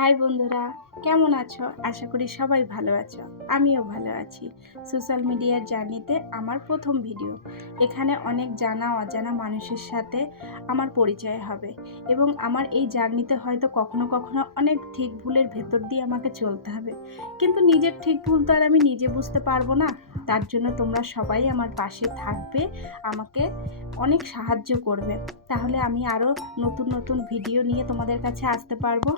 High বন্ধুরা, কেমন আছো? আশা করি সবাই ভালো আছো। আমিও ভালো আছি। সোশ্যাল মিডিয়ার জার্নিতে আমার প্রথম ভিডিও। এখানে অনেক জানা অজানা মানুষের সাথে আমার পরিচয় হবে এবং আমার এই জার্নিতে হয়তো কখনো কখনো অনেক ঠিক ভুলের ভেতর দিয়ে আমাকে চলতে হবে, কিন্তু নিজের ঠিক ভুল তো আর আমি নিজে বুঝতে পারবো না। তার জন্য তোমরা সবাই আমার পাশে থাকবে, আমাকে অনেক সাহায্য করবে, তাহলে আমি আরও নতুন নতুন ভিডিও নিয়ে তোমাদের কাছে আসতে পারবো।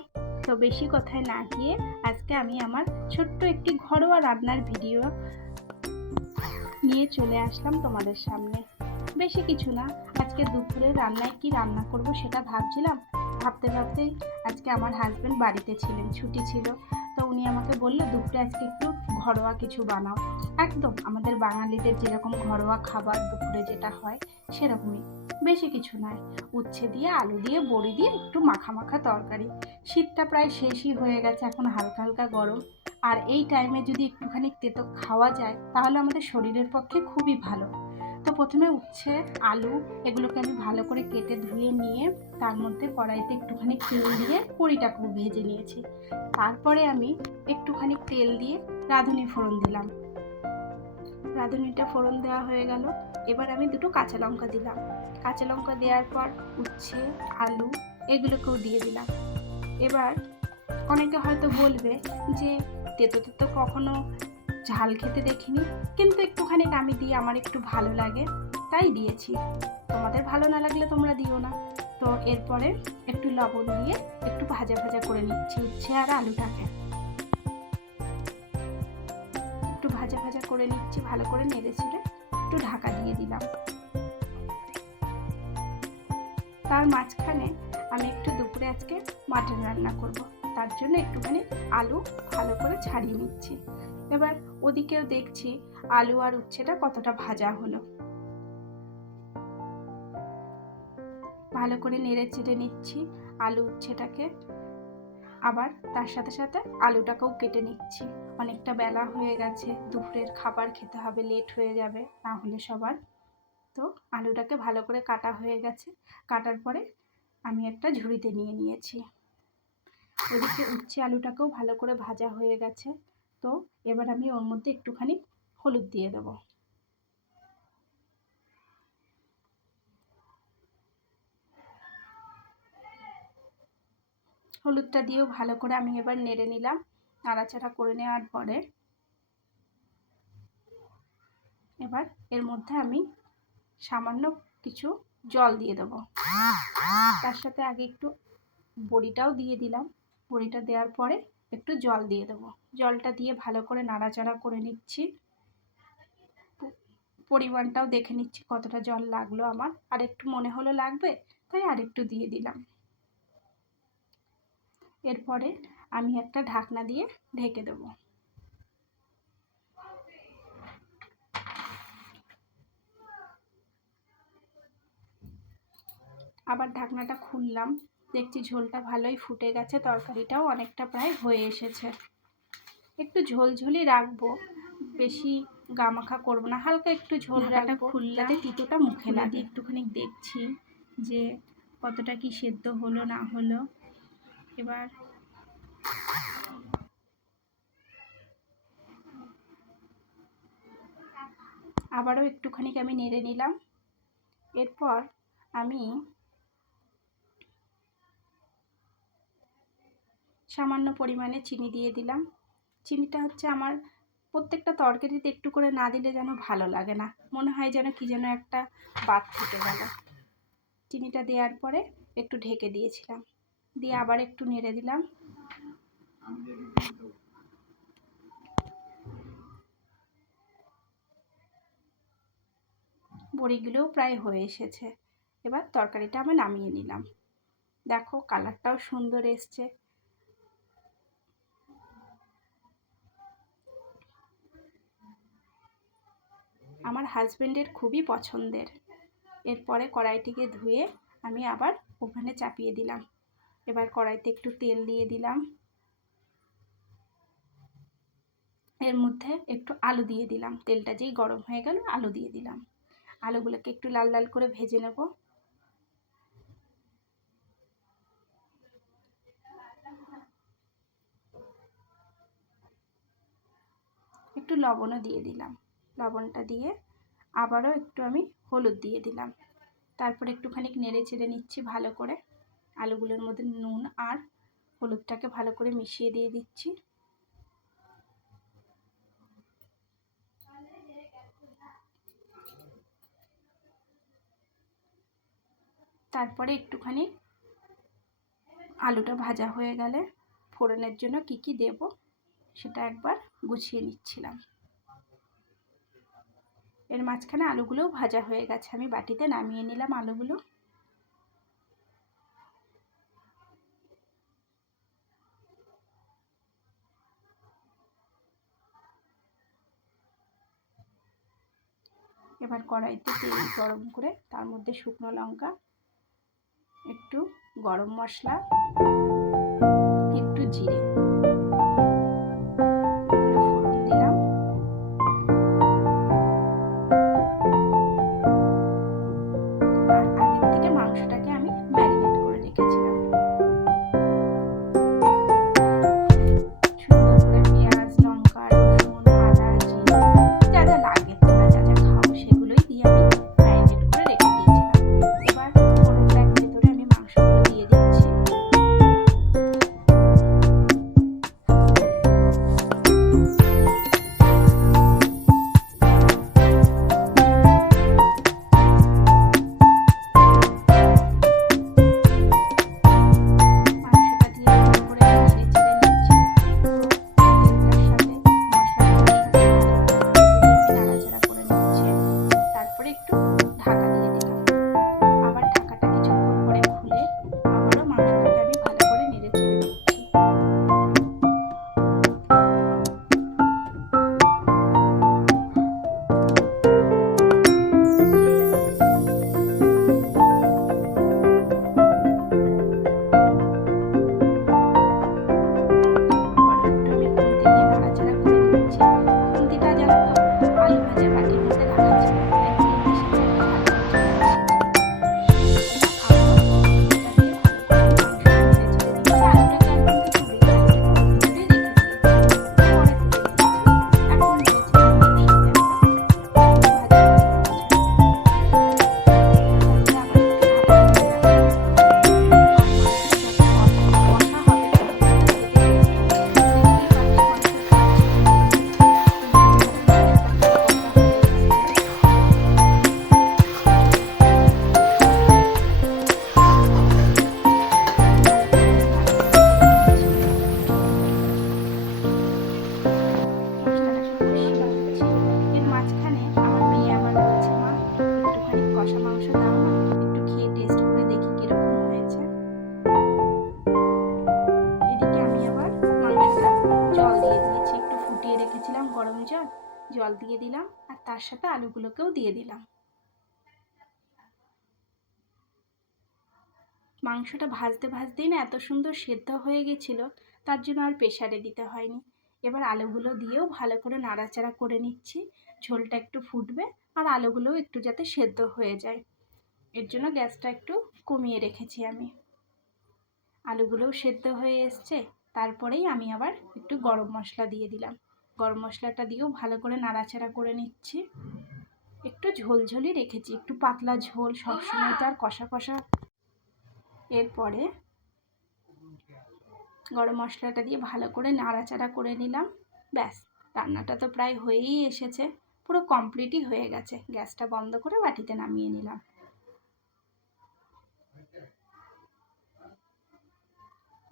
তো বেশি কথায় না গিয়ে আজকে আমি আমার ছোট্ট একটি ঘরোয়া রান্নার ভিডিও নিয়ে চলে আসলাম তোমাদের সামনে। বেশি কিছু না, আজকে দুপুরে রান্নায় কি রান্না করব সেটা ভাবছিলাম। ভাবতে ভাবতেই আজকে আমার হাজব্যান্ড বাড়িতে ছিলেন, ছুটি ছিল। তো উনি আমাকে বললো দুপুরে আজকে একটু ঘরোয়া কিছু বানাও। একদম আমাদের বাঙালিদের যেরকম ঘরোয়া খাবার দুপুরে যেটা হয় সেরকমই, বেশি কিছু নয়। উচ্ছে দিয়ে আলু দিয়ে বড়ি দিয়ে একটু মাখা মাখা তরকারি। শীতটা প্রায় শেষই হয়ে গেছে, এখন হালকা হালকা গরম। আর এই টাইমে যদি একটুখানি তেতো খাওয়া যায় তাহলে আমাদের শরীরের পক্ষে খুবই ভালো। তো প্রথমে উচ্ছে আলু এগুলোকে আমি ভালো করে কেটে ধুয়ে নিয়ে তার মধ্যে কড়াইতে একটুখানি তেল দিয়ে বড়িটাকেও ভেজে নিয়েছি। তারপরে আমি একটুখানি তেল দিয়ে রাঁধুনি ফোড়ন দিলাম। রাঁধুনিটা ফোড়ন দেওয়া হয়ে গেল, এবার আমি দুটো কাঁচা লঙ্কা দিলাম। কাঁচা লঙ্কা দেওয়ার পর উচ্ছে আলু এগুলোকেও দিয়ে দিলাম। এবার অনেকে হয়তো বলবে যে তেতো তেতো কখনো ঝাল খেতে দেখিনি, কিন্তু একটুখানি আমি দিই, আমার একটু ভালো লাগে তাই দিয়েছি। তোমাদের ভালো না লাগলে তোমরা দিও না। তো এরপরে একটু লবণ দিয়ে একটু ভাজা ভাজা করে নিচ্ছি উচ্ছে আর আলুটাকে। একটু ভাজা ভাজা করে নিচ্ছি, ভালো করে নেড়ে ছেড়ে একটু ঢাকা দিয়ে দিলাম। তার মাঝখানে আমি একটু দুপুরে আজকে মাটন রান্না করব, তার জন্য একটুখানি আলু ভালো করে ছাড়িয়ে নিচ্ছি। এবার ওদিকেও দেখছি আলু আর উচ্ছেটা কতটা ভাজা হলো। ভালো করে নেড়ে চেড়ে নিচ্ছি আলু উচ্ছেটাকে, আবার তার সাথে সাথে আলুটাকেও কেটে নিচ্ছি। অনেকটা বেলা হয়ে গেছে, দুপুরের খাবার খেতে হবে, লেট হয়ে যাবে না হলে সবার। তো আলুটাকে ভালো করে কাটা হয়ে গেছে, কাটার পরে আমি একটা ঝুড়িতে নিয়ে নিয়েছি। ওদিকে উচ্ছে আলুটাকেও ভালো করে ভাজা হয়ে গেছে। তো এবার আমি ওর মধ্যে একটুখানি হলুদ দিয়ে দেবো। হলুদটা দিয়েও ভালো করে আমি এবার নেড়ে নিলাম। নাড়াচাড়া করে নেওয়ার পরে এবার এর মধ্যে আমি সামান্য কিছু জল দিয়ে দেবো। তার সাথে আগে একটু বড়িটাও দিয়ে দিলাম। বড়িটা দেওয়ার পরে একটু জল দিয়ে দেবো। জলটা দিয়ে ভালো করে নাড়াচাড়া করে নিচ্ছি। পরিমাণটাও দেখে নিচ্ছি কতটা জল লাগলো আমার, আর একটু মনে হলো লাগবে তাই আর একটু দিয়ে দিলাম। এরপরে আমি একটা ঢাকনা দিয়ে ঢেকে দেবো। আবার ঢাকনাটা খুললাম, দেখছি ঝোলটা ভালোই ফুটে গেছে, তরকারিটাও অনেকটা প্রায় হয়ে এসেছে। একটু ঝোলঝোলই রাখবো, বেশি গামাখা করবো না, হালকা একটু ঝোল রাখবো যাতে তিতোটা মুখে লাগে। একটুখানি দেখছি যে কতটা কি সেদ্ধ হলো না হলো। এবার আবারও একটুখানি আমি নেড়ে নিলাম। এরপর আমি সামান্য পরিমাণে চিনি দিয়ে দিলাম। চিনিটা হচ্ছে আমার প্রত্যেকটা তরকারিতে একটু করে না দিলে যেন ভালো লাগে না, মনে হয় যেন কি যেন একটা বাদ থেকে গেল। চিনিটা দেওয়ার পরে একটু ঢেকে দিয়েছিলাম, দিয়ে আবার একটু নেড়ে দিলাম। বড়িগুলোও প্রায় হয়ে এসেছে। এবার তরকারিটা আমি নামিয়ে নিলাম। দেখো কালারটাও সুন্দর এসছে। আমার হাজবেন্ডের খুবই পছন্দের। এরপরে কড়াইটিকে ধুয়ে আমি আবার ওভেনে চাপিয়ে দিলাম। এবার কড়াইতে একটু তেল দিয়ে দিলাম, এর মধ্যে একটু আলু দিয়ে দিলাম। তেলটা যেই গরম হয়ে গেল আলু দিয়ে দিলাম। আলুগুলোকে একটু লাল লাল করে ভেজে নেব। একটু লবণও দিয়ে দিলাম। লবণটা দিয়ে আবারও একটু আমি হলুদ দিয়ে দিলাম। তারপর একটুখানি নেড়ে চেড়ে নিচ্ছি ভালো করে। আলুগুলোর মধ্যে নুন আর হলুদটাকে ভালো করে মিশিয়ে দিয়ে দিচ্ছি। তারপরে একটুখানি আলুটা ভাজা হয়ে গেলে ফোড়নের জন্য কি কি দেব সেটা একবার গুছিয়ে নিচ্ছিলাম। এর মাঝখানে আলুগুলোও ভাজা হয়ে গেছে, আমি বাটিতে নামিয়ে নিলাম আলুগুলো। এবার কড়াইতে তেল গরম করে তার মধ্যে শুকনো লঙ্কা, একটু গরম মশলা, একটু জিরে ফোড়ন দিলাম। আর আগের থেকে মাংসটাকে আমি ম্যারিনেট করে রেখেছিলাম। সুন্দর করে পেঁয়াজ, লঙ্কা, রসুন, আদা, জিরে যা যা লাগে তোমরা যা যা খাও সেগুলোই দিয়ে আমি ম্যারিনেট করে রেখে দিয়েছিলাম। এবার ফোড়নটার ভেতরে আমি মাংসগুলো দিয়ে দিচ্ছি। জল দিয়ে দিলাম আর তার সাথে আলুগুলোকেও দিয়ে দিলাম। মাংসটা ভাজতে ভাজতেই না এত সুন্দর সেদ্ধ হয়ে গেছিলো, তার জন্য আর প্রেসারে দিতে হয়নি। এবার আলুগুলো দিয়েও ভালো করে নাড়াচাড়া করে নিচ্ছি। ঝোলটা একটু ফুটবে আর আলুগুলোও একটু যাতে সেদ্ধ হয়ে যায়, এর জন্য গ্যাসটা একটু কমিয়ে রেখেছি আমি। আলুগুলোও সেদ্ধ হয়ে এসছে, তারপরেই আমি আবার একটু গরম মশলা দিয়ে দিলাম। গরম মশলাটা দিয়েও ভালো করে নাড়াচাড়া করে নিচ্ছি। একটু ঝোলঝোলই রেখেছি, একটু পাতলা ঝোল, সবসময় তো আর কষা কষা। এরপরে গরম মশলাটা দিয়ে ভালো করে নাড়াচাড়া করে নিলাম। ব্যাস, রান্নাটা তো প্রায় হয়েই এসেছে, পুরো কমপ্লিটই হয়ে গেছে। গ্যাসটা বন্ধ করে বাটিতে নামিয়ে নিলাম।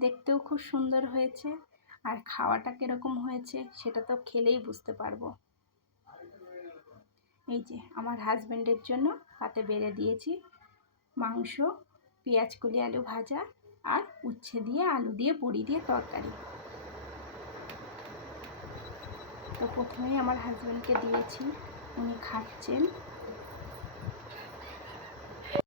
দেখতেও খুব সুন্দর হয়েছে, আর খাওয়াটা কীরকম হয়েছে সেটা তো খেলেই বুঝতে পারবো। এই যে আমার হাজব্যান্ডের জন্য হাতে বেড়ে দিয়েছি মাংস, পেঁয়াজ কলি আলু ভাজা আর উচ্ছে দিয়ে আলু দিয়ে বড়ি দিয়ে তরকারি। তো প্রথমেই আমার হাজব্যান্ডকে দিয়েছি, উনি খাচ্ছেন।